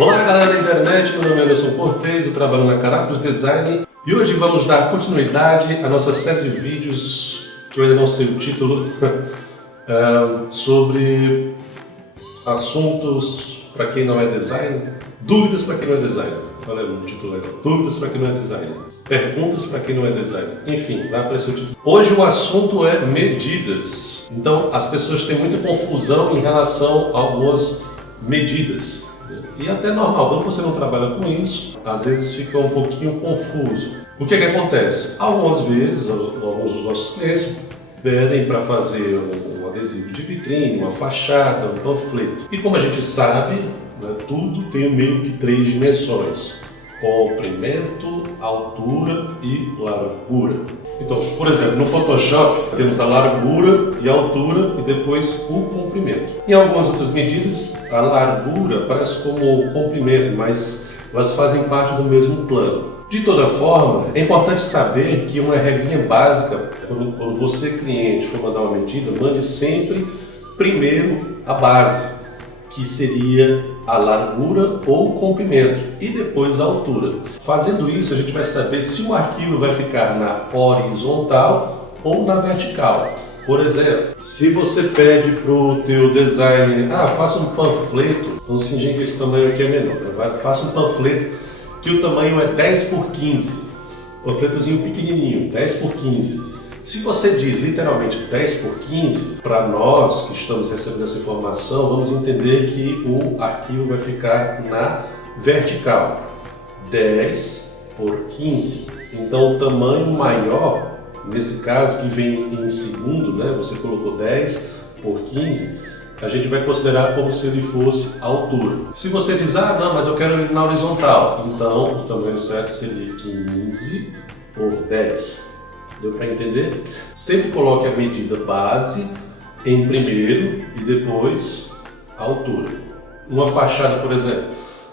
Olá galera da internet, meu nome é Anderson Cortez, eu trabalho na Caracos Design e hoje vamos dar continuidade à nossa série de vídeos, que eu ainda não sei o título, sobre assuntos para quem não é designer, dúvidas para quem não é designer. Olha o título legal, dúvidas para quem não é designer, perguntas para quem não é designer, enfim, vai aparecer o título. Hoje o assunto é medidas, então as pessoas têm muita confusão em relação a algumas medidas. E até normal, quando você não trabalha com isso, às vezes fica um pouquinho confuso. O que é que acontece? Algumas vezes, alguns dos nossos clientes pedem para fazer um adesivo de vitrine, uma fachada, um panfleto. E como a gente sabe, né, tudo tem meio que 3 dimensões: comprimento, altura e largura. Então, por exemplo, no Photoshop temos a largura e a altura e depois o comprimento. Em algumas outras medidas, a largura parece como o comprimento, mas elas fazem parte do mesmo plano. De toda forma, é importante saber que uma regrinha básica, quando você, cliente, for mandar uma medida, mande sempre primeiro a base, que seria a largura ou o comprimento, e depois a altura. Fazendo isso, a gente vai saber se o arquivo vai ficar na horizontal ou na vertical. Por exemplo, se você pede para o teu designer, faça um panfleto, vamos fingir que esse tamanho aqui é menor, né? Faça um panfleto que o tamanho é 10 por 15, panfletozinho pequenininho, 10 por 15. Se você diz literalmente 10 por 15, para nós que estamos recebendo essa informação, vamos entender que o arquivo vai ficar na vertical, 10 por 15. Então o tamanho maior, nesse caso que vem em segundo, né, você colocou 10 por 15, a gente vai considerar como se ele fosse a altura. Se você diz, não, mas eu quero ele na horizontal, então o tamanho certo seria 15 por 10. Deu para entender? Sempre coloque a medida base em primeiro e depois a altura. Uma fachada, por exemplo,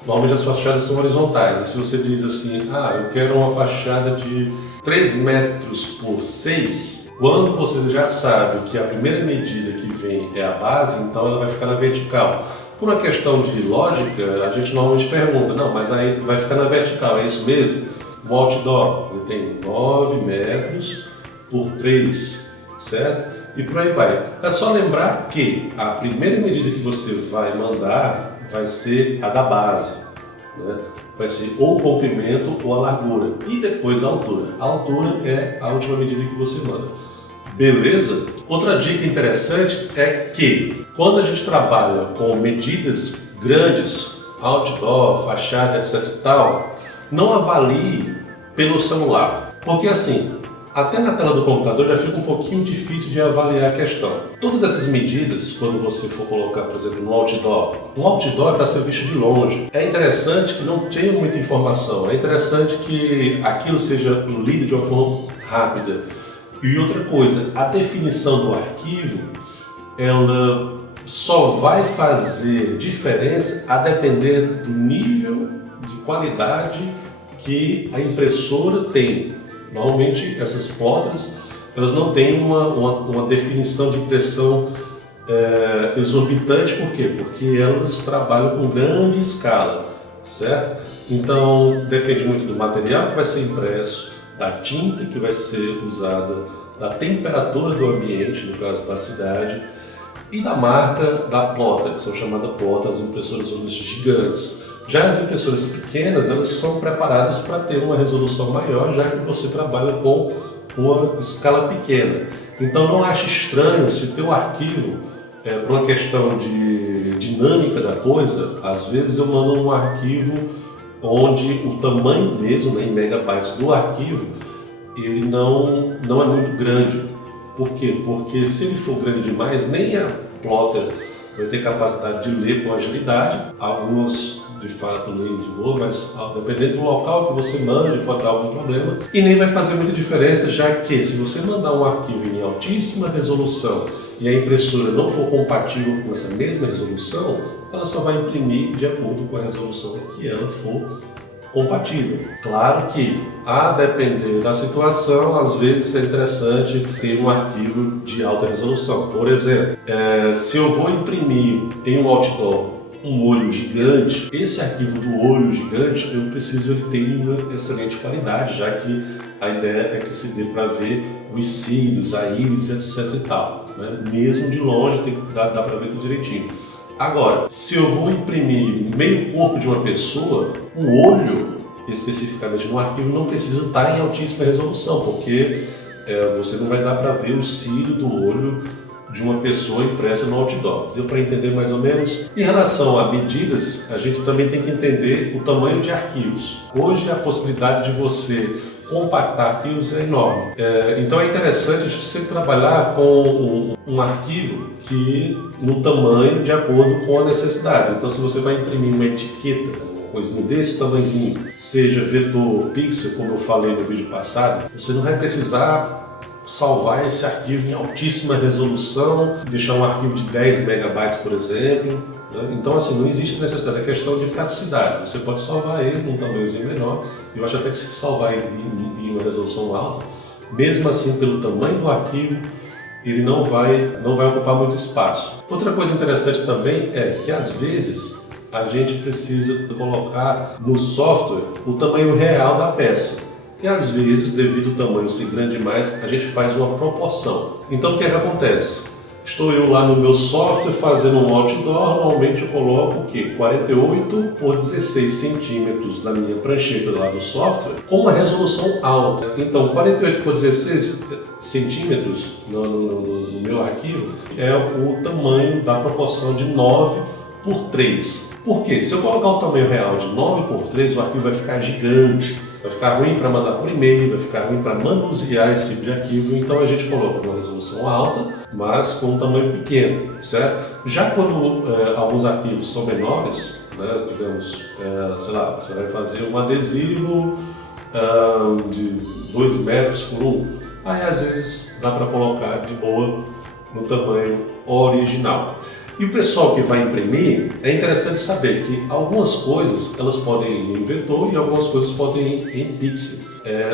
normalmente as fachadas são horizontais. Se você diz assim, eu quero uma fachada de 3 metros por 6, quando você já sabe que a primeira medida que vem é a base, então ela vai ficar na vertical. Por uma questão de lógica, a gente normalmente pergunta, não, mas aí vai ficar na vertical, é isso mesmo? Um outdoor, ele tem 9 metros por 3, certo? E por aí vai. É só lembrar que a primeira medida que você vai mandar vai ser a da base, né? Vai ser ou o comprimento ou a largura, e depois a altura. A altura é a última medida que você manda. Beleza? Outra dica interessante é que quando a gente trabalha com medidas grandes, outdoor, fachada, etc e tal, não avalie pelo celular, porque assim, até na tela do computador já fica um pouquinho difícil de avaliar a questão. Todas essas medidas, quando você for colocar, por exemplo, no outdoor, um outdoor é para ser visto de longe. É interessante que não tenha muita informação, é interessante que aquilo seja lido de uma forma rápida. E outra coisa, a definição do arquivo, ela só vai fazer diferença a depender do nível de qualidade que a impressora tem. Normalmente essas plotters, elas não têm uma definição de impressão exorbitante. Por quê? Porque elas trabalham com grande escala, certo? Então depende muito do material que vai ser impresso, da tinta que vai ser usada, da temperatura do ambiente, no caso da cidade, e da marca da plotter, que são chamadas plotter, as impressoras gigantes. Já as impressoras pequenas, elas são preparadas para ter uma resolução maior, já que você trabalha com uma escala pequena. Então não ache estranho se teu arquivo, por uma questão de dinâmica da coisa, às vezes eu mando um arquivo onde o tamanho mesmo, né, em megabytes do arquivo, ele não é muito grande. Por quê? Porque se ele for grande demais, nem a plotter vai ter capacidade de ler com agilidade. Alguns de fato leem de boa, mas dependendo do local que você mande, pode dar algum problema. E nem vai fazer muita diferença, já que se você mandar um arquivo em altíssima resolução e a impressora não for compatível com essa mesma resolução, ela só vai imprimir de acordo com a resolução que ela for compatível. Claro que, a depender da situação, às vezes é interessante ter um arquivo de alta resolução. Por exemplo, se eu vou imprimir em um outdoor um olho gigante, esse arquivo do olho gigante, eu preciso ele ter uma excelente qualidade, já que a ideia é que se dê para ver os cílios, a íris, etc e tal, né? Mesmo de longe tem que dá para ver tudo direitinho. Agora, se eu vou imprimir meio corpo de uma pessoa, o olho, especificamente no arquivo, não precisa estar em altíssima resolução, porque você não vai dar para ver o cílio do olho de uma pessoa impressa no outdoor. Deu para entender mais ou menos? Em relação a medidas, a gente também tem que entender o tamanho de arquivos. Hoje a possibilidade de você compactar arquivos é enorme. Então é interessante a gente sempre trabalhar com um arquivo que no tamanho de acordo com a necessidade. Então se você vai imprimir uma etiqueta, uma coisinha desse tamanhozinho, seja vetor pixel, como eu falei no vídeo passado, você não vai precisar salvar esse arquivo em altíssima resolução, deixar um arquivo de 10 megabytes, por exemplo. Então, assim, não existe necessidade, é questão de praticidade. Você pode salvar ele num tamanhozinho menor, eu acho até que se salvar ele em uma resolução alta, mesmo assim, pelo tamanho do arquivo, ele não vai ocupar muito espaço. Outra coisa interessante também é que, às vezes, a gente precisa colocar no software o tamanho real da peça. E às vezes, devido ao tamanho ser grande demais, a gente faz uma proporção. Então o que é que acontece? Estou eu lá no meu software fazendo um outdoor, normalmente eu coloco o quê? 48 por 16 centímetros na minha prancheta lá do software, com uma resolução alta. Então 48 por 16 centímetros no meu arquivo é o tamanho da proporção de 9 por 3. Por quê? Se eu colocar o tamanho real de 9 por 3, o arquivo vai ficar gigante. Vai ficar ruim para mandar por e-mail, vai ficar ruim para manusear esse tipo de arquivo, então a gente coloca uma resolução alta, mas com um tamanho pequeno, certo? Já quando alguns arquivos são menores, né, digamos, sei lá, você vai fazer um adesivo de 2 metros por 1, aí às vezes dá para colocar de boa no tamanho original. E o pessoal que vai imprimir, é interessante saber que algumas coisas elas podem ir em vetor e algumas coisas podem ir em pixel.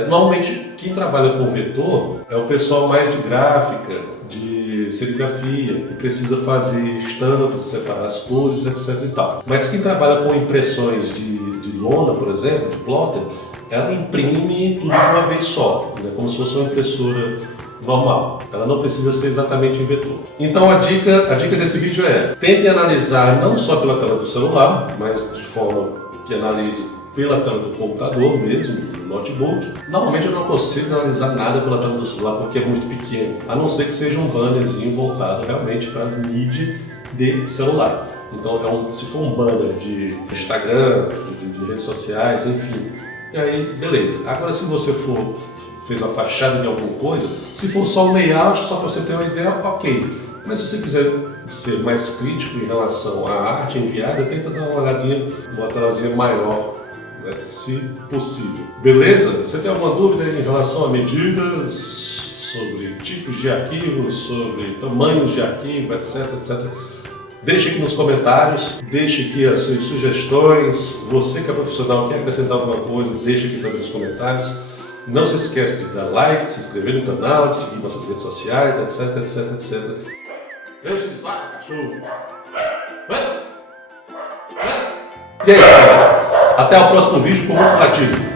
Normalmente quem trabalha com vetor é o pessoal mais de gráfica, de serigrafia, que precisa fazer estampas, separar as cores, etc e tal. Mas quem trabalha com impressões de lona, por exemplo, de plotter, ela imprime tudo de uma vez só, né? Como se fosse uma impressora normal. Ela não precisa ser exatamente em vetor. Então a dica desse vídeo é: tentem analisar não só pela tela do celular, mas de forma que analise pela tela do computador mesmo, do notebook. Normalmente eu não consigo analisar nada pela tela do celular porque é muito pequeno, a não ser que seja um bannerzinho voltado realmente para as mídias de celular. Então se for um banner de Instagram, de redes sociais, enfim, e aí beleza. Agora se você fez uma fachada de alguma coisa, se for só um layout, só para você ter uma ideia, ok. Mas se você quiser ser mais crítico em relação à arte enviada, tenta dar uma olhadinha, uma telazinha maior, né, se possível. Beleza? Você tem alguma dúvida em relação a medidas, sobre tipos de arquivos, sobre tamanhos de arquivo, etc, etc? Deixe aqui nos comentários, deixe aqui as suas sugestões. Você que é profissional, quer acrescentar alguma coisa, deixe aqui também nos comentários. Não se esqueça de dar like, se inscrever no canal, de seguir nossas redes sociais, etc, etc, etc. Deixa de zoar, cachorro! E aí, galera? Até o próximo vídeo com outro ativo.